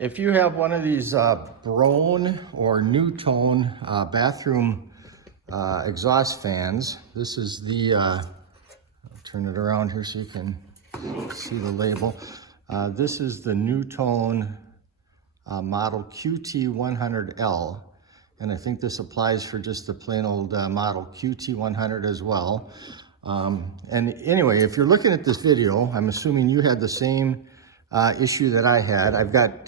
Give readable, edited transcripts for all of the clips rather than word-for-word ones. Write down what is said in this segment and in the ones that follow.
If you have one of these Broan or Nutone bathroom exhaust fans, this is the, I'll turn it around here so you can see the label. This is the Nutone model QT100L, and I think this applies for just the plain old model QT100 as well. And anyway, if you're looking at this video, I'm assuming you had the same issue that I had.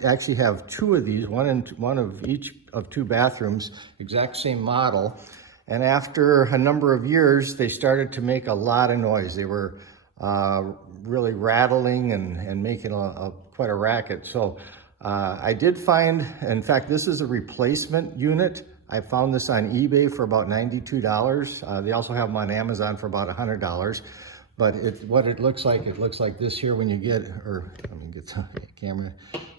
Actually have two of these, one of each of two bathrooms, exact same model. And after a number of years, they started to make a lot of noise. They were really rattling and making quite a racket. So I did find, in fact, this is a replacement unit. I found this on eBay for about $92. They also have them on Amazon for about $100. But what it looks like this here when you get, or let me get the camera.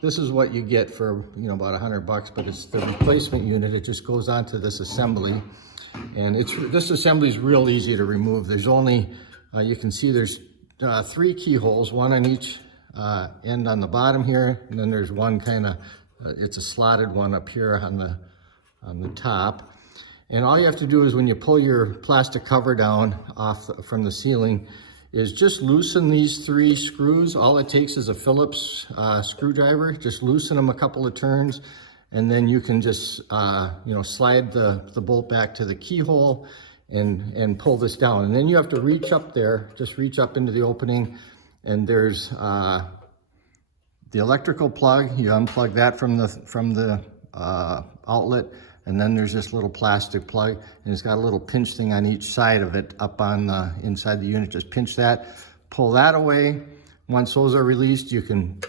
This is what you get for, about $100, but it's the replacement unit. It just goes onto this assembly. And this assembly is real easy to remove. There's only, you can see there's 3 keyholes, one on each end on the bottom here. And then there's one it's a slotted one up here on the top. And all you have to do is when you pull your plastic cover down off from the ceiling is just loosen these 3 screws. All it takes is a Phillips screwdriver. Just loosen them a couple of turns, and then you can just slide the bolt back to the keyhole and pull this down. And then you have to reach up there, just reach up into the opening, and there's the electrical plug. You unplug that from the outlet. And then there's this little plastic plug, and it's got a little pinch thing on each side of it up on the inside the unit. Just pinch that, pull that away. Once those are released, you can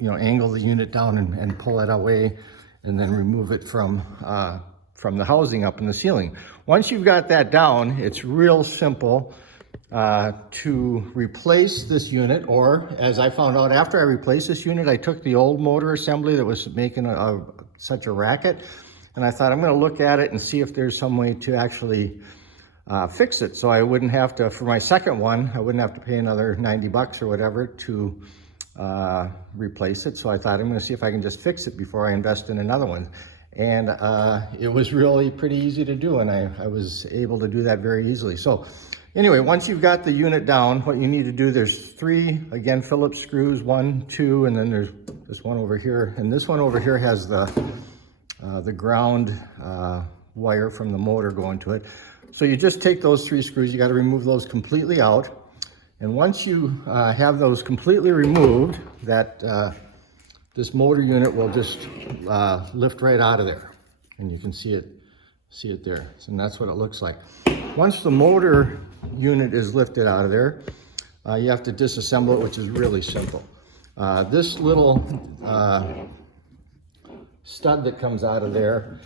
angle the unit down and pull it away, and then remove it from the housing up in the ceiling. Once you've got that down, it's real simple to replace this unit, or as I found out after I replaced this unit, I took the old motor assembly that was making such a racket. And I thought, I'm going to look at it and see if there's some way to actually fix it. So I wouldn't have to, for my second one, I wouldn't have to pay another $90 or whatever to replace it. So I thought, I'm going to see if I can just fix it before I invest in another one. And it was really pretty easy to do. And I was able to do that very easily. So anyway, once you've got the unit down, what you need to do, there's 3, again, Phillips screws, 1, 2, and then there's this one over here. And this one over here has the ground wire from the motor going to it. So you just take those 3 screws, you got to remove those completely out. And once you have those completely removed, this motor unit will just lift right out of there. And you can see it there. And that's what it looks like. Once the motor unit is lifted out of there, you have to disassemble it, which is really simple. This little stud that comes out of there,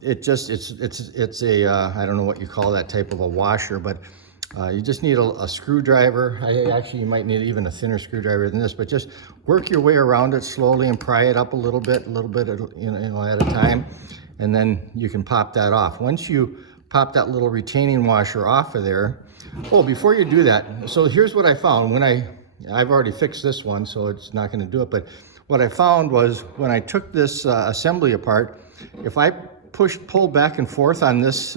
it's a I don't know what you call that type of a washer, but you just need a screwdriver. You might need even a thinner screwdriver than this, but just work your way around it slowly and pry it up a little bit at a time, and then you can pop that off. Once you pop that little retaining washer off of there, before you do that, so here's what I found when I've already fixed this one, so it's not going to do it, but what I found was when I took this assembly apart, if I pull back and forth on this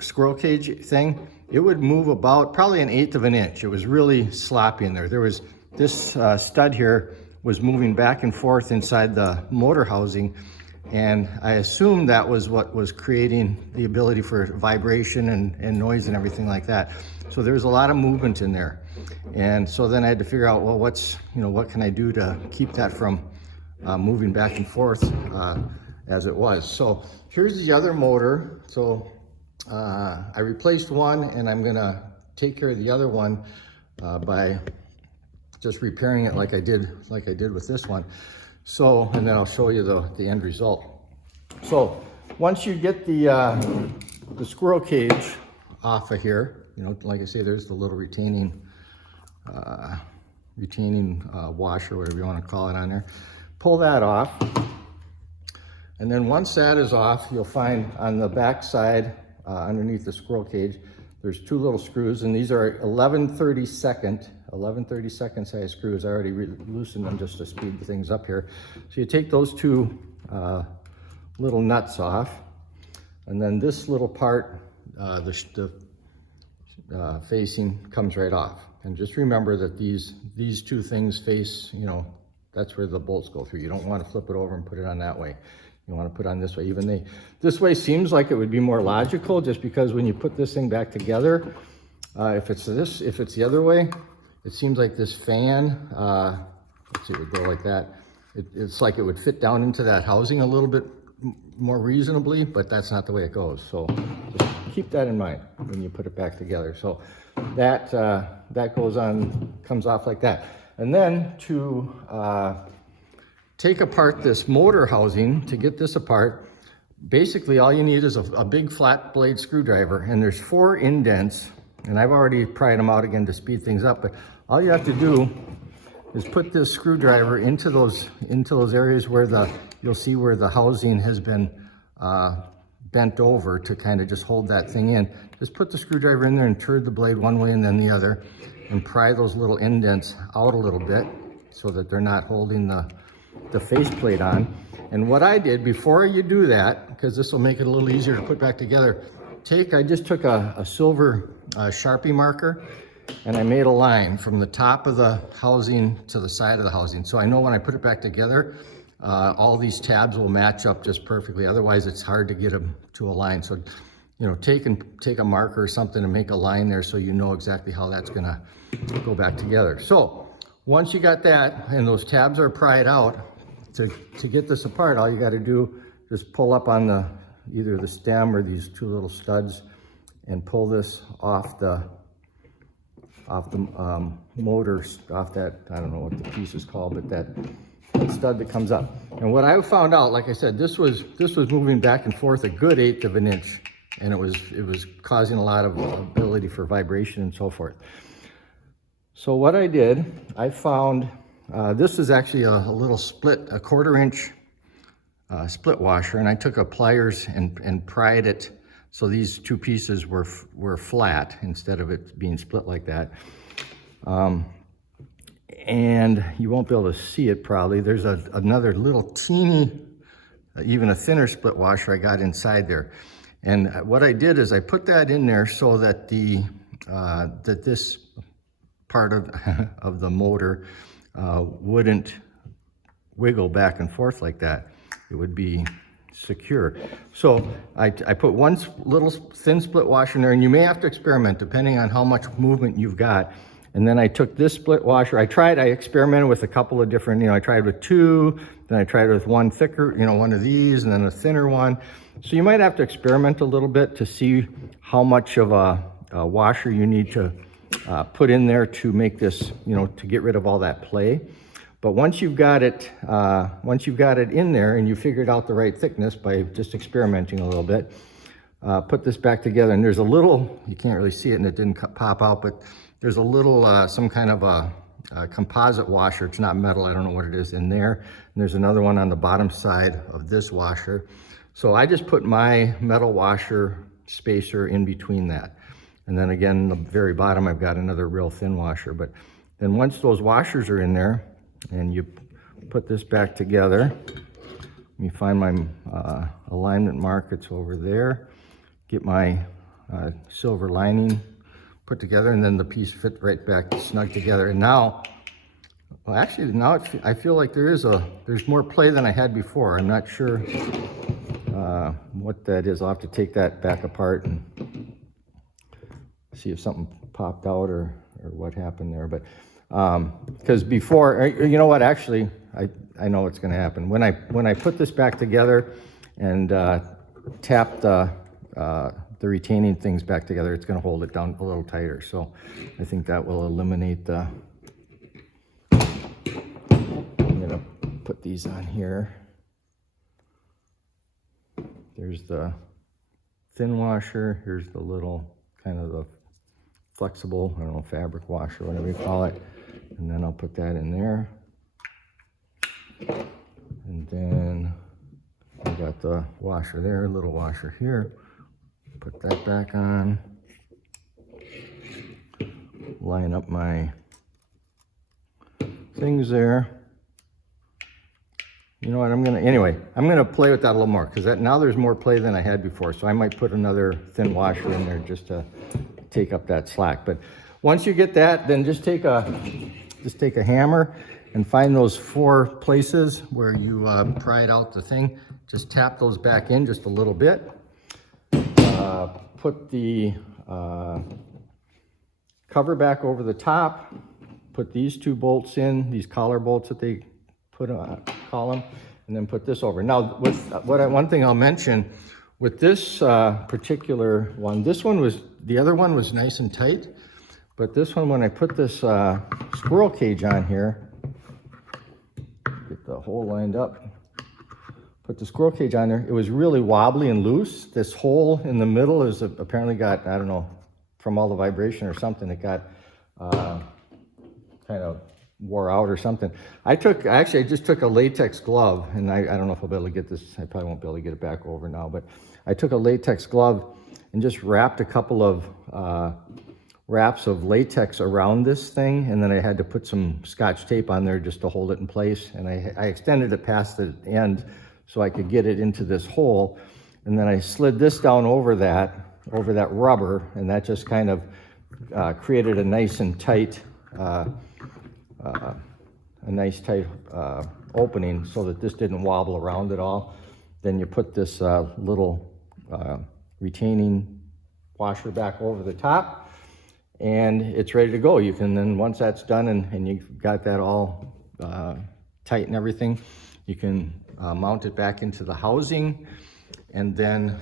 squirrel cage thing, it would move about probably 1/8 of an inch. It was really sloppy in there. There was this stud here was moving back and forth inside the motor housing, and I assumed that was what was creating the ability for vibration and noise and everything like that. So there was a lot of movement in there. And so then I had to figure out, well, what can I do to keep that from moving back and forth as it was. So here's the other motor. So I replaced one, and I'm gonna take care of the other one by just repairing it like I did with this one. So, and then I'll show you the end result. So once you get the squirrel cage off of here, like I say, there's the little retaining washer, whatever you want to call it, on there. Pull that off, and then once that is off, you'll find on the back side underneath the squirrel cage, there's 2 little screws, and these are 11/32 11/32 size screws. I already loosened them just to speed things up here. So you take those two little nuts off, and then this little part, the facing comes right off. And just remember that these two things face, you know, that's where the bolts go through. You don't want to flip it over and put it on that way. You want to put it on this way. This way seems like it would be more logical, just because when you put this thing back together, if it's the other way, it seems like this fan, let's see, it would go like that. It's like it would fit down into that housing a little bit more reasonably, but that's not the way it goes. So just keep that in mind when you put it back together. So that goes on, comes off like that. And then to take apart this motor housing, to get this apart, basically all you need is a big flat blade screwdriver, and there's 4 indents, and I've already pried them out again to speed things up, but all you have to do is put this screwdriver into those areas where you'll see where the housing has been bent over to kind of just hold that thing in. Just put the screwdriver in there and turn the blade one way and then the other, and pry those little indents out a little bit so that they're not holding the faceplate on. And what I did before you do that, because this will make it a little easier to put back together, I just took a silver Sharpie marker, and I made a line from the top of the housing to the side of the housing. So I know when I put it back together, all these tabs will match up just perfectly. Otherwise, it's hard to get them to align. So, you know, take a marker or something and make a line there so you know exactly how that's gonna go back together. So once you got that and those tabs are pried out, to get this apart, all you got to do is pull up on either the stem or these 2 little studs and pull this off the motor, off that, I don't know what the piece is called, but that stud that comes up. And what I found out, like I said, this was moving back and forth a good 1/8 of an inch, and it was causing a lot of ability for vibration and so forth. So what I did, I found, this is actually a little split, a 1/4 inch split washer, and I took a pliers and pried it so these 2 pieces were flat instead of it being split like that. And you won't be able to see it probably. There's another little teeny, even a thinner split washer I got inside there. And what I did is I put that in there so that this part of the motor wouldn't wiggle back and forth like that. It would be secure. So I put one little thin split washer in there, and you may have to experiment depending on how much movement you've got. And then I took this split washer. I experimented with a couple of different, I tried with 2, then I tried with one thicker, one of these, and then a thinner one. So you might have to experiment a little bit to see how much of a washer you need to put in there to make this, to get rid of all that play. But once you've got it in there and you figured out the right thickness by just experimenting a little bit, put this back together. And there's a little, you can't really see it and it didn't pop out, but there's a little, some kind of a composite washer. It's not metal, I don't know what it is in there. And there's another one on the bottom side of this washer. So I just put my metal washer spacer in between that. And then again, the very bottom, I've got another real thin washer. But then once those washers are in there and you put this back together, let me find my alignment mark, it's over there. Get my silver lining put together, and then the piece fit right back snug together. And now, well, actually now I feel like there's more play than I had before. I'm not sure what that is. I'll have to take that back apart and see if something popped out or what happened there. But because before, you know what, actually, I know what's gonna happen. When I put this back together and tap the retaining things back together, it's gonna hold it down a little tighter. So I think that will eliminate the, I'm gonna put these on here. There's the thin washer, here's the little kind of the flexible, I don't know, fabric washer, whatever you call it. And then I'll put that in there. And then I got the washer there, little washer here. Put that back on. Line up my things there. You know what, I'm gonna play with that a little more, because now there's more play than I had before, so I might put another thin washer in there just to take up that slack. But once you get that, then just take a hammer and find those 4 places where you pried out the thing. Just tap those back in just a little bit. Put the cover back over the top. Put these 2 bolts in, these collar bolts that they call them, and then put this over. Now, one thing I'll mention with this particular one, the other one was nice and tight, but this one, when I put this squirrel cage on here, get the hole lined up, put the squirrel cage on there, it was really wobbly and loose. This hole in the middle is apparently got, I don't know, from all the vibration or something, it got kind of wore out or something. I just took a latex glove, and I don't know if I'll be able to get this, I probably won't be able to get it back over now, but I took a latex glove and just wrapped a couple of wraps of latex around this thing, and then I had to put some Scotch tape on there just to hold it in place, and I extended it past the end so I could get it into this hole, and then I slid this down over that rubber, and that just kind of created a nice and tight opening so that this didn't wobble around at all. Then you put this little retaining washer back over the top, and it's ready to go. You can then, once that's done and you've got that all tight and everything, you can mount it back into the housing, and then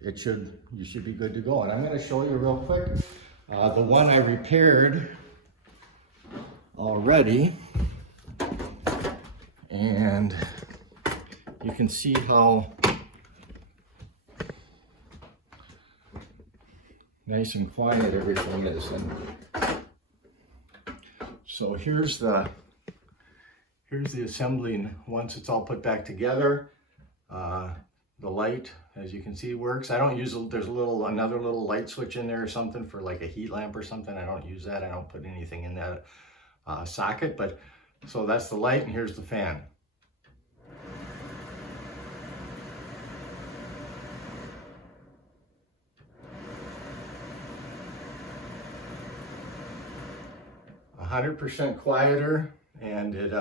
you should be good to go. And I'm going to show you real quick the one I repaired already, and you can see how nice and quiet everything is. And so here's the assembly once it's all put back together. The light, as you can see, works. I don't use, there's another little light switch in there or something for like a heat lamp or something. I don't use that. I don't put anything in that socket, but so that's the light, and here's the fan. %, quieter, and it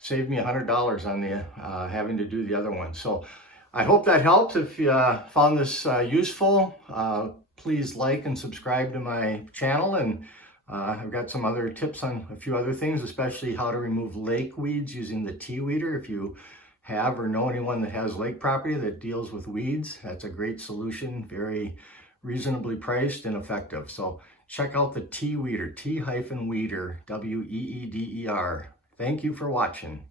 saved me $100 on the having to do the other one. So I hope that helped. If you found this useful, please like and subscribe to my channel, and I've got some other tips on a few other things, especially how to remove lake weeds using the tea weeder. If you have or know anyone that has lake property that deals with weeds, that's a great solution, very reasonably priced and effective. So check out the tea weeder, T-Weeder, W-E-E-D-E-R. Thank you for watching.